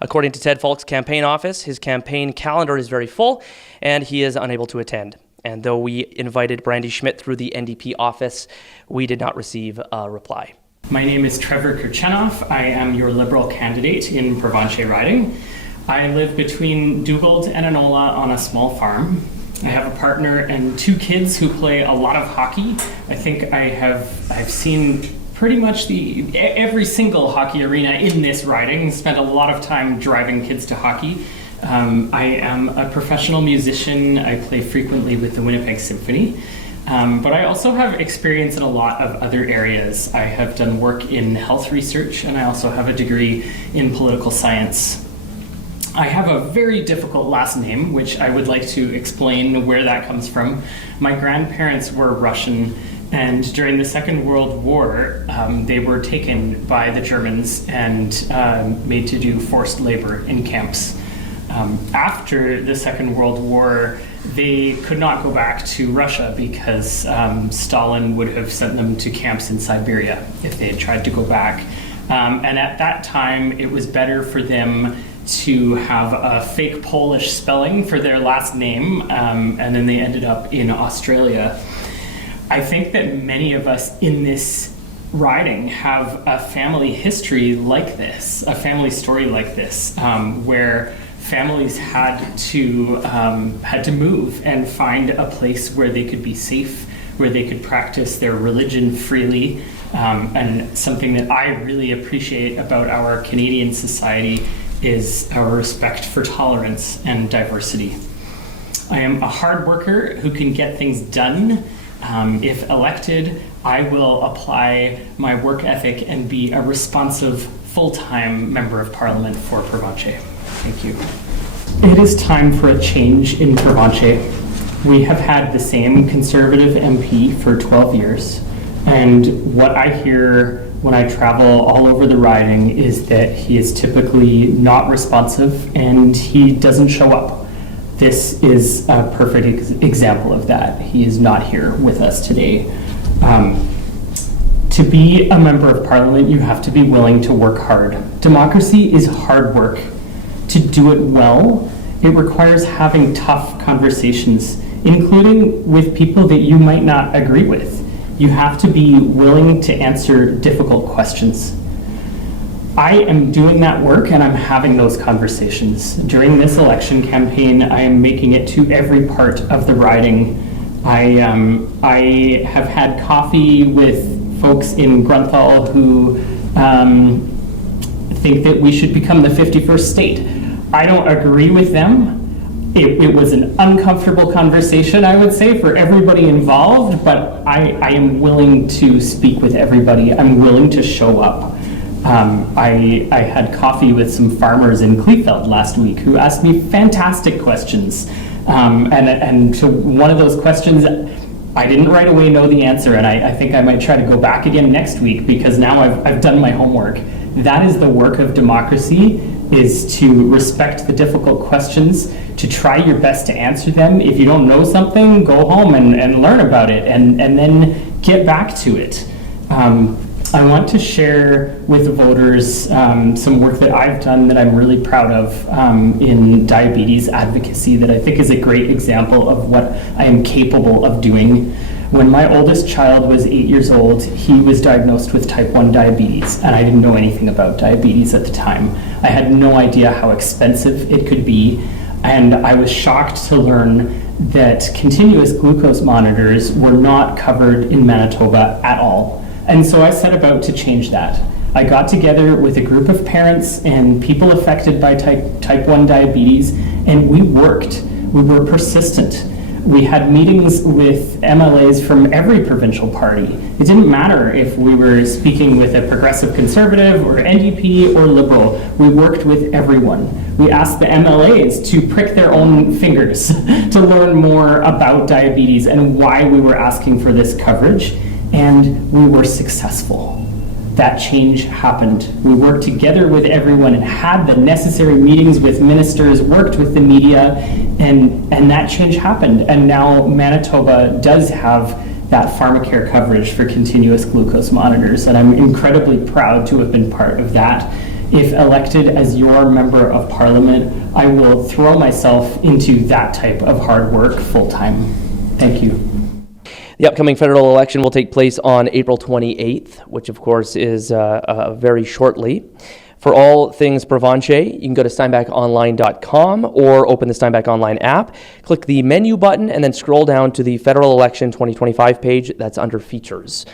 According to Ted Falk's campaign office, his campaign calendar is very full and he is unable to attend. And though we invited Brandy Schmidt through the NDP office, we did not receive a reply. My name is Trevor Kirchenov. I am your Liberal candidate in Provencher riding. I live between Dugald and Enola on a small farm. I have a partner and 2 kids who play a lot of hockey. I think I've seen pretty much every single hockey arena in this riding, spent a lot of time driving kids to hockey. I am a professional musician. I play frequently with the Winnipeg Symphony, but I also have experience in a lot of other areas. I have done work in health research, and I also have a degree in political science. I have a very difficult last name, which I would like to explain where that comes from. My grandparents were Russian, and during the Second World War, they were taken by the Germans and made to do forced labor in camps. After the Second World War, they could not go back to Russia because Stalin would have sent them to camps in Siberia if they had tried to go back. And at that time, it was better for them to have a fake Polish spelling for their last name, and then they ended up in Australia. I think that many of us in this riding have a family history like this, a family story like this, where families had to move and find a place where they could be safe, where they could practice their religion freely. And something that I really appreciate about our Canadian society is our respect for tolerance and diversity. I am a hard worker who can get things done. If elected, I will apply my work ethic and be a responsive, full-time member of Parliament for Provencher. Thank you. It is time for a change in Provencher. We have had the same Conservative MP for 12 years, and what I hear when I travel all over the riding is that he is typically not responsive and he doesn't show up. This is a perfect example of that. He is not here with us today. To be a member of Parliament, you have to be willing to work hard. Democracy is hard work. To do it well, it requires having tough conversations, including with people that you might not agree with. You have to be willing to answer difficult questions. I am doing that work and I'm having those conversations. During this election campaign, I am making it to every part of the riding. I have had coffee with folks in Grunthal who think that we should become the 51st state. I don't agree with them. It was an uncomfortable conversation, I would say, for everybody involved, but I am willing to speak with everybody. I'm willing to show up. I had coffee with some farmers in Kleefeld last week who asked me fantastic questions. And to one of those questions, I didn't right away know the answer, and I think I might try to go back again next week because now I've done my homework. That is the work of democracy, is to respect the difficult questions, to try your best to answer them. If you don't know something, go home and learn about it and then get back to it. I want to share with the voters some work that I've done that I'm really proud of in diabetes advocacy that I think is a great example of what I am capable of doing. When my oldest child was 8 years old, he was diagnosed with type 1 diabetes, and I didn't know anything about diabetes at the time. I had no idea how expensive it could be, and I was shocked to learn that continuous glucose monitors were not covered in Manitoba at all. And so I set about to change that. I got together with a group of parents and people affected by type 1 diabetes, and we worked. We were persistent. We had meetings with MLAs from every provincial party. It didn't matter if we were speaking with a progressive conservative or NDP or Liberal. We worked with everyone. We asked the MLAs to prick their own fingers to learn more about diabetes and why we were asking for this coverage, and we were successful. That change happened. We worked together with everyone and had the necessary meetings with ministers, worked with the media, and that change happened. And now Manitoba does have that pharmacare coverage for continuous glucose monitors, and I'm incredibly proud to have been part of that If elected as your member of parliament, I will throw myself into that type of hard work full time. Thank you. The upcoming federal election will take place on April 28th, which of course is very shortly. For all things Provencher, you can go to steinbachonline.com or open the Steinbach Online app, click the menu button, and then scroll down to the Federal Election 2025 page that's under Features.